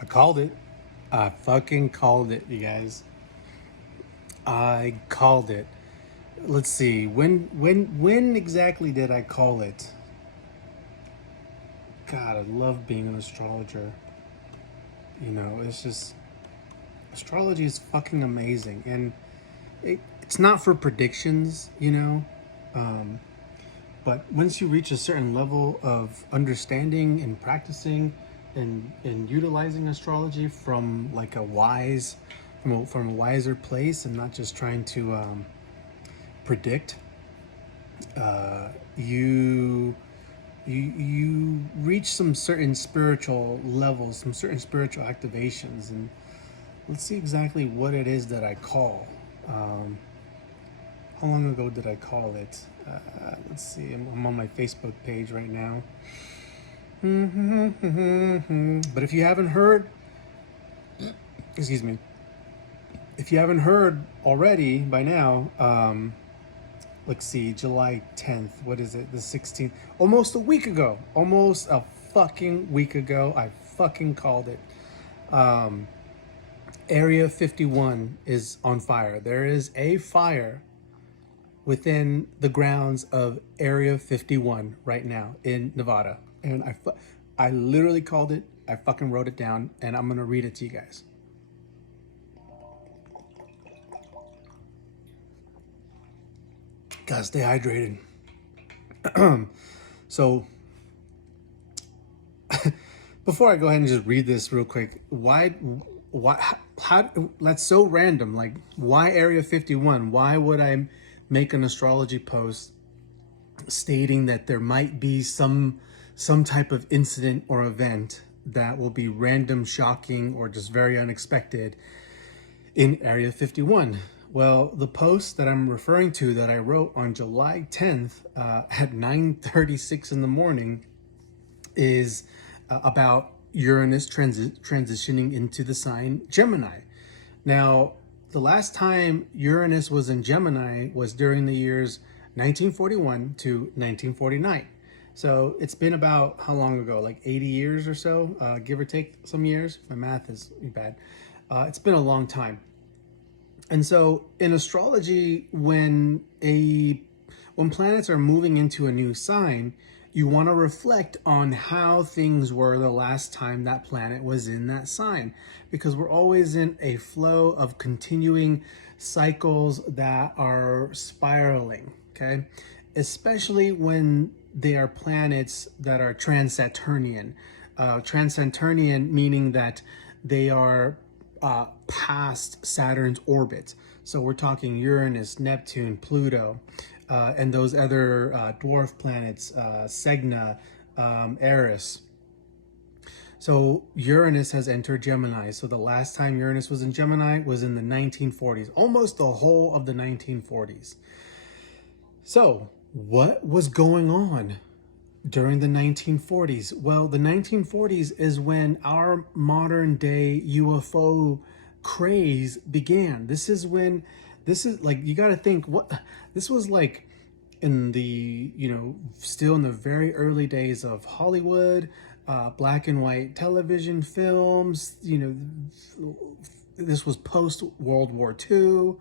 I called it. I fucking called it, you guys. I called it. Let's see. When exactly did I call it? God, I love being an astrologer. It's just astrology is fucking amazing, and it's not for predictions. But once you reach a certain level of understanding and practicing and utilizing astrology from like a wise, from a wiser place, and not just trying to predict, you you reach some certain spiritual levels, some certain spiritual activations, and let's see exactly what it is that I call. Um, how long ago did I call it? Let's see. I'm on my Facebook page right now. But if you haven't heard, excuse me, if you haven't heard already by now, let's see, July 10th. What is it? The 16th. Almost a week ago. Almost a fucking week ago. I fucking called it. Area 51 is on fire. There is a fire within the grounds of Area 51 right now in Nevada. And I literally called it. I fucking wrote it down, and I'm going to read it to you guys. Gotta stay hydrated. So, before I go ahead and just read this real quick, why, how, that's so random. Like, why Area 51? Why would I make an astrology post stating that there might be some type of incident or event that will be random, shocking, or just very unexpected in Area 51? Well, the post that I'm referring to that I wrote on July 10th at 9:36 in the morning is about Uranus transitioning into the sign Gemini. Now, the last time Uranus was in Gemini was during the years 1941 to 1949. So it's been about how long ago? Like 80 years or so, give or take some years. My math is bad. It's been a long time. And so in astrology, when planets are moving into a new sign, you want to reflect on how things were the last time that planet was in that sign, because we're always in a flow of continuing cycles that are spiraling, okay? Especially when they are planets that are trans-Saturnian. Trans-Saturnian meaning that they are past Saturn's orbit. So we're talking Uranus, Neptune, Pluto, and those other dwarf planets, Cygna, Eris. So Uranus has entered Gemini. So the last time Uranus was in Gemini was in the 1940s, almost the whole of the 1940s. So what was going on during the 1940s? Well, the 1940s is when our modern day UFO craze began. This is like, you got to think, what this was like in the, still in the very early days of Hollywood, black and white television films. This was post World War II.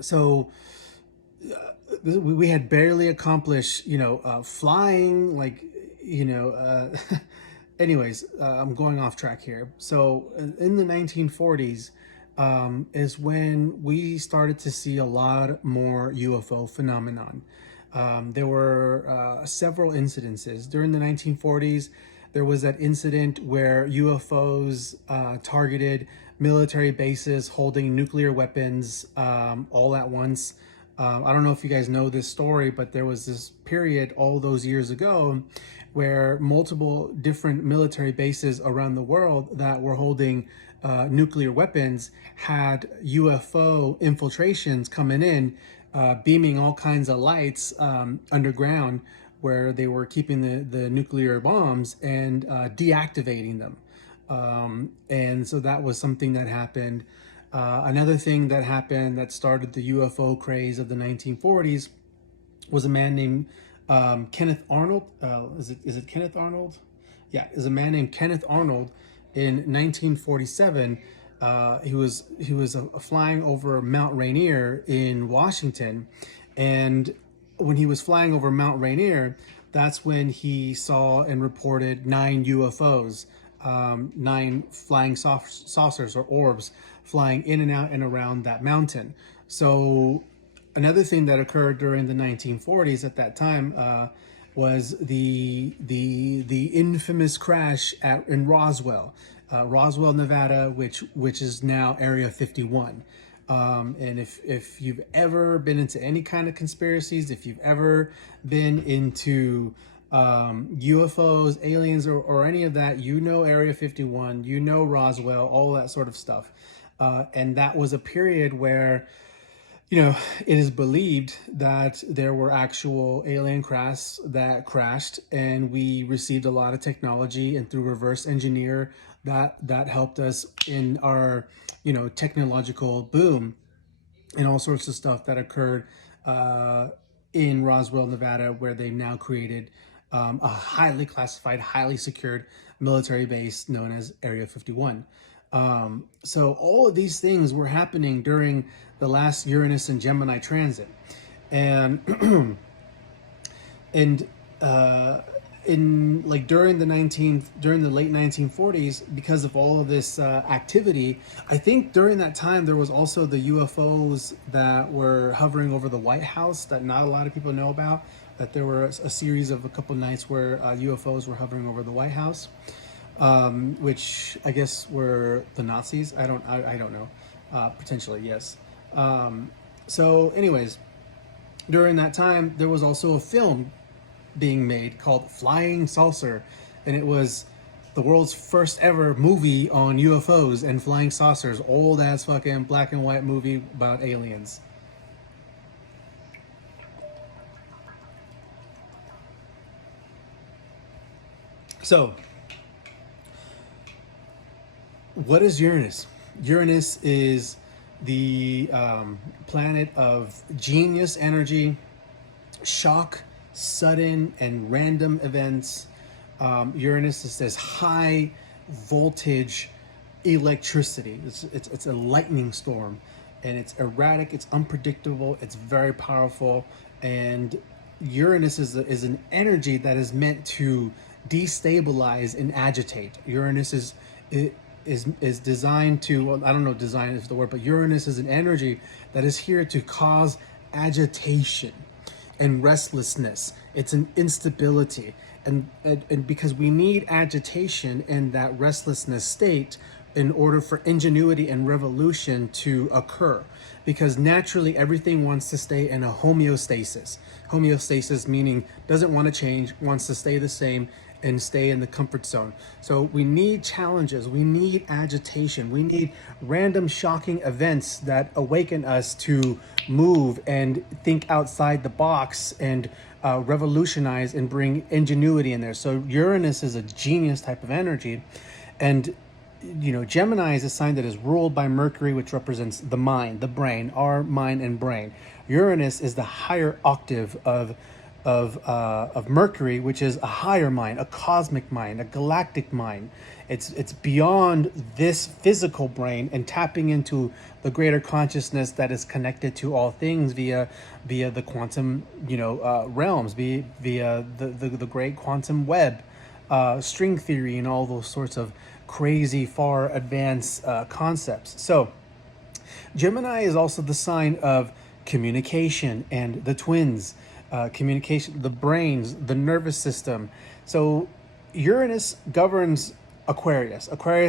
So we had barely accomplished, flying, like, anyways, I'm going off track here. So in the 1940s is when we started to see a lot more UFO phenomenon. There were several incidences during the 1940s. There was that incident where UFOs targeted military bases holding nuclear weapons all at once. I don't know if you guys know this story, but there was this period all those years ago where multiple different military bases around the world that were holding nuclear weapons had UFO infiltrations coming in, beaming all kinds of lights underground where they were keeping the nuclear bombs and deactivating them. And so that was something that happened. Another thing that happened that started the UFO craze of the 1940s was a man named Kenneth Arnold. Is it Kenneth Arnold? Yeah, is a man named Kenneth Arnold in 1947. He was flying over Mount Rainier in Washington, and when he was flying over Mount Rainier, that's when he saw and reported 9 UFOs, 9 flying saucers or orbs flying in and out and around that mountain. So another thing that occurred during the 1940s at that time was the infamous crash in Roswell, Roswell, Nevada, which is now Area 51. And if you've ever been into any kind of conspiracies, if you've ever been into UFOs, aliens, or any of that, you know Area 51, you know Roswell, all that sort of stuff. And that was a period where, it is believed that there were actual alien crafts that crashed, and we received a lot of technology, and through reverse engineer that helped us in our, technological boom, and all sorts of stuff that occurred in Roswell, Nevada, where they've now created a highly classified, highly secured military base known as Area 51. So all of these things were happening during the last Uranus and Gemini transit, and and in like during the late 1940s, because of all of this activity, I think during that time there was also the UFOs that were hovering over the White House that not a lot of people know about. That there were a series of a couple nights where UFOs were hovering over the White House, which I guess were the Nazis. I don't know. Potentially, yes. So, anyways, during that time, there was also a film being made called Flying Saucer, and it was the world's first ever movie on UFOs and flying saucers. Old ass fucking black and white movie about aliens. So, what is Uranus? Uranus is the planet of genius energy, shock, sudden, and random events. Uranus is this high voltage electricity. It's a lightning storm, and it's erratic, it's unpredictable, it's very powerful, and Uranus is an energy that is meant to destabilize and agitate. Uranus is designed to, well, I don't know, design is the word, but Uranus is an energy that is here to cause agitation and restlessness. It's an instability, and because we need agitation and that restlessness state in order for ingenuity and revolution to occur, because naturally everything wants to stay in a homeostasis. Homeostasis meaning doesn't want to change, wants to stay the same and stay in the comfort zone. So we need challenges, we need agitation, we need random shocking events that awaken us to move and think outside the box and revolutionize and bring ingenuity in there. So Uranus is a genius type of energy, and Gemini is a sign that is ruled by Mercury, which represents the mind, the brain, our mind and brain. Uranus is the higher octave of Mercury, which is a higher mind, a cosmic mind, a galactic mind. It's beyond this physical brain and tapping into the greater consciousness that is connected to all things via the quantum realms, via the great quantum web, string theory, and all those sorts of crazy far advanced concepts. So Gemini is also the sign of communication and the twins. Communication, the brains, the nervous system. So Uranus governs Aquarius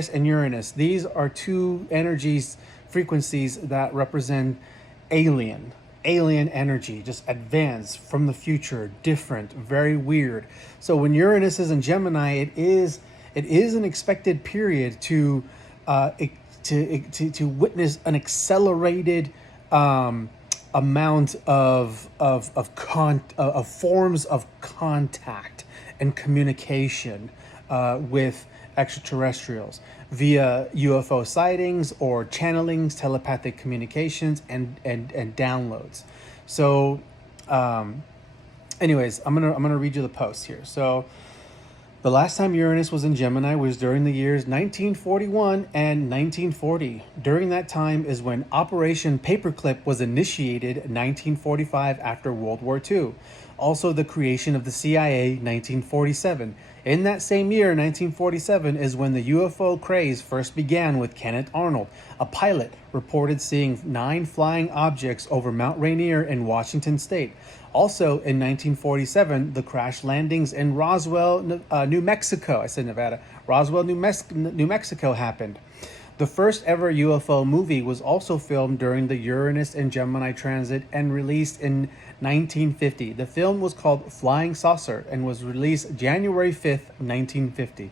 and Uranus. These are two energies, frequencies that represent alien energy, just advanced from the future, different, very weird. So when Uranus is in Gemini, it is an expected period to witness an accelerated amount of forms of contact and communication with extraterrestrials via UFO sightings or channelings, telepathic communications, and downloads. So anyways, I'm gonna read you the post here. So The last time Uranus was in Gemini was during the years 1941 and 1940. During that time is when Operation Paperclip was initiated in 1945 after World War II. Also, the creation of the CIA, 1947. In that same year, 1947, is when the UFO craze first began with Kenneth Arnold. A pilot reported seeing 9 flying objects over Mount Rainier in Washington state. Also, in 1947, the crash landings in Roswell, New Mexico. I said Nevada. Roswell, New Mexico happened. The first ever UFO movie was also filmed during the Uranus and Gemini transit and released in 1950. The film was called Flying Saucer and was released January 5th, 1950.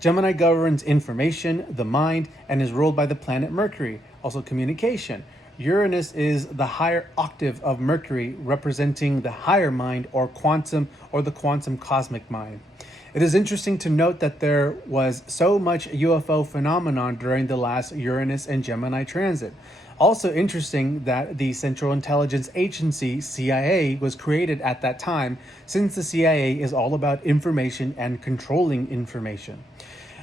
Gemini governs information, the mind, and is ruled by the planet Mercury. Also communication. Uranus is the higher octave of Mercury, representing the higher mind or quantum or the quantum cosmic mind. It is interesting to note that there was so much UFO phenomenon during the last Uranus and Gemini transit. Also interesting that the Central Intelligence Agency, CIA, was created at that time, since the CIA is all about information and controlling information.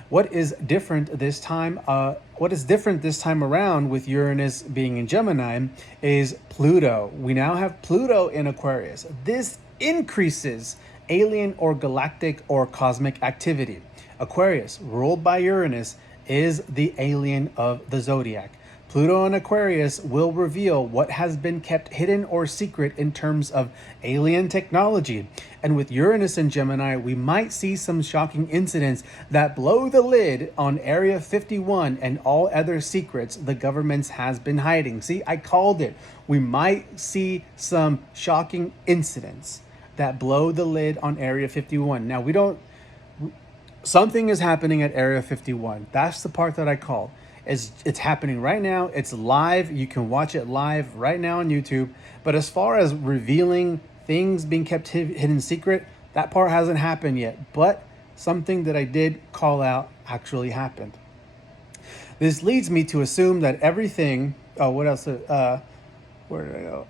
What is different this time around with Uranus being in Gemini is Pluto. We now have Pluto in Aquarius. This increases alien or galactic or cosmic activity. Aquarius, ruled by Uranus, is the alien of the zodiac. Pluto in Aquarius will reveal what has been kept hidden or secret in terms of alien technology. And with Uranus in Gemini, we might see some shocking incidents that blow the lid on Area 51 and all other secrets the government has been hiding. See, I called it. We might see some shocking incidents that blow the lid on Area 51. Now, something is happening at Area 51. That's the part that I call. It's happening right now. It's live. You can watch it live right now on YouTube. But as far as revealing things being kept hidden secret, that part hasn't happened yet. But something that I did call out actually happened. This leads me to assume that everything... Oh, what else? Where did I go?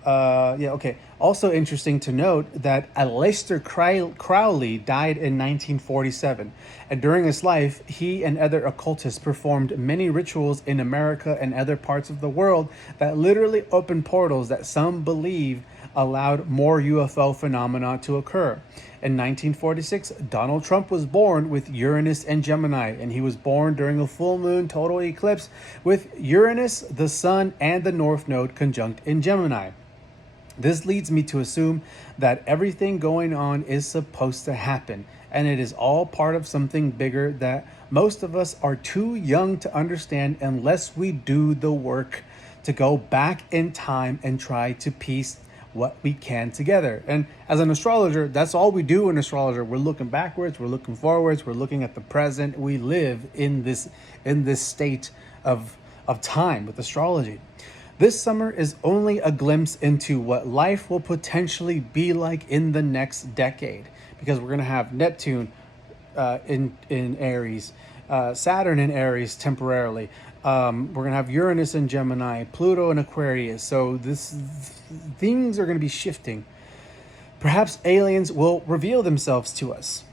Also interesting to note that Aleister Crowley died in 1947. And during his life, he and other occultists performed many rituals in America and other parts of the world that literally opened portals that some believe allowed more UFO phenomena to occur. In 1946, Donald Trump was born with Uranus and Gemini, and he was born during a full moon total eclipse with Uranus, the Sun, and the North Node conjunct in Gemini. This leads me to assume that everything going on is supposed to happen, and it is all part of something bigger that most of us are too young to understand unless we do the work to go back in time and try to piece what we can together. And as an astrologer, that's all we do in astrologer. We're looking backwards, we're looking forwards, we're looking at the present. We live in this state of time with astrology. This summer is only a glimpse into what life will potentially be like in the next decade, because we're going to have Neptune in Aries, Saturn in Aries temporarily. We're going to have Uranus in Gemini, Pluto in Aquarius. So things are going to be shifting. Perhaps aliens will reveal themselves to us.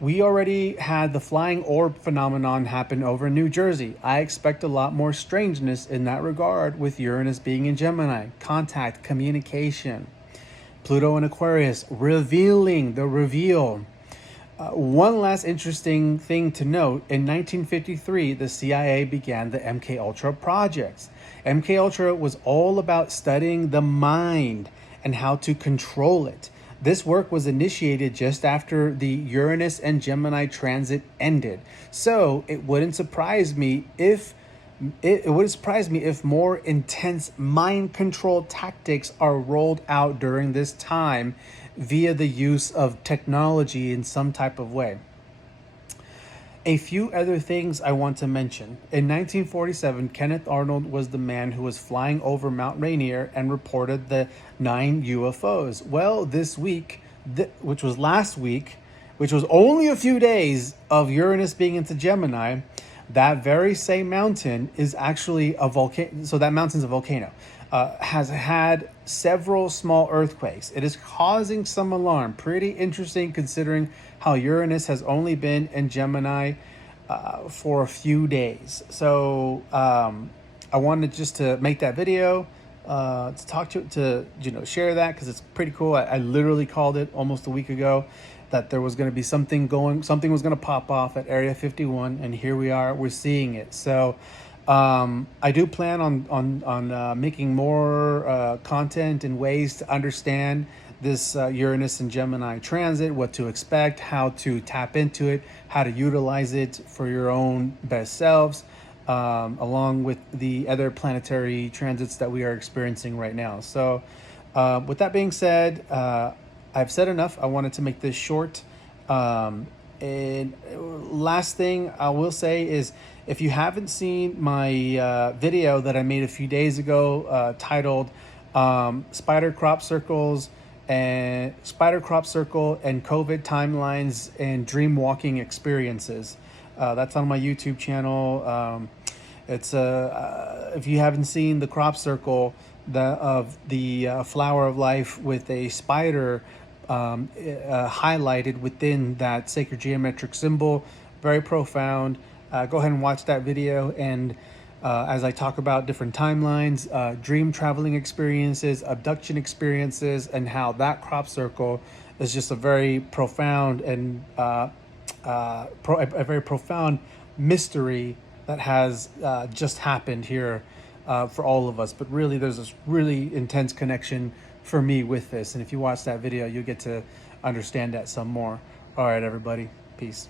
We already had the flying orb phenomenon happen over New Jersey. I expect a lot more strangeness in that regard with Uranus being in Gemini. Contact, communication. Pluto in Aquarius, revealing the reveal. One last interesting thing to note, in 1953, the CIA began the MK Ultra projects. MK Ultra was all about studying the mind and how to control it. This work was initiated just after the Uranus and Gemini transit ended. So it wouldn't surprise me if more intense mind control tactics are rolled out during this time via the use of technology in some type of way. A few other things I want to mention. In 1947, Kenneth Arnold was the man who was flying over Mount Rainier and reported the 9 UFOs. Well, this week, which was last week, which was only a few days of Uranus being into Gemini, that very same mountain is actually a volcano. So that mountain's a volcano. Has had several small earthquakes. It is causing some alarm. Pretty interesting considering how Uranus has only been in Gemini for a few days. So I wanted just to make that video, to talk to share that, because it's pretty cool. I literally called it almost a week ago that there was going to be something was going to pop off at Area 51, and here we are, we're seeing it. So I do plan on making more content and ways to understand this Uranus and Gemini transit, what to expect, how to tap into it, how to utilize it for your own best selves, along with the other planetary transits that we are experiencing right now. So with that being said, I've said enough. I wanted to make this short. And last thing I will say is, if you haven't seen my video that I made a few days ago, titled Spider Crop Circle and COVID Timelines and Dream Walking Experiences, that's on my YouTube channel. It's if you haven't seen the crop circle of the flower of life with a spider highlighted within that sacred geometric symbol, very profound. Go ahead and watch that video, and as I talk about different timelines, dream traveling experiences, abduction experiences, and how that crop circle is just a very profound and a very profound mystery that has just happened here for all of us. But really, there's this really intense connection for me with this, and if you watch that video, you'll get to understand that some more. All right, everybody, peace.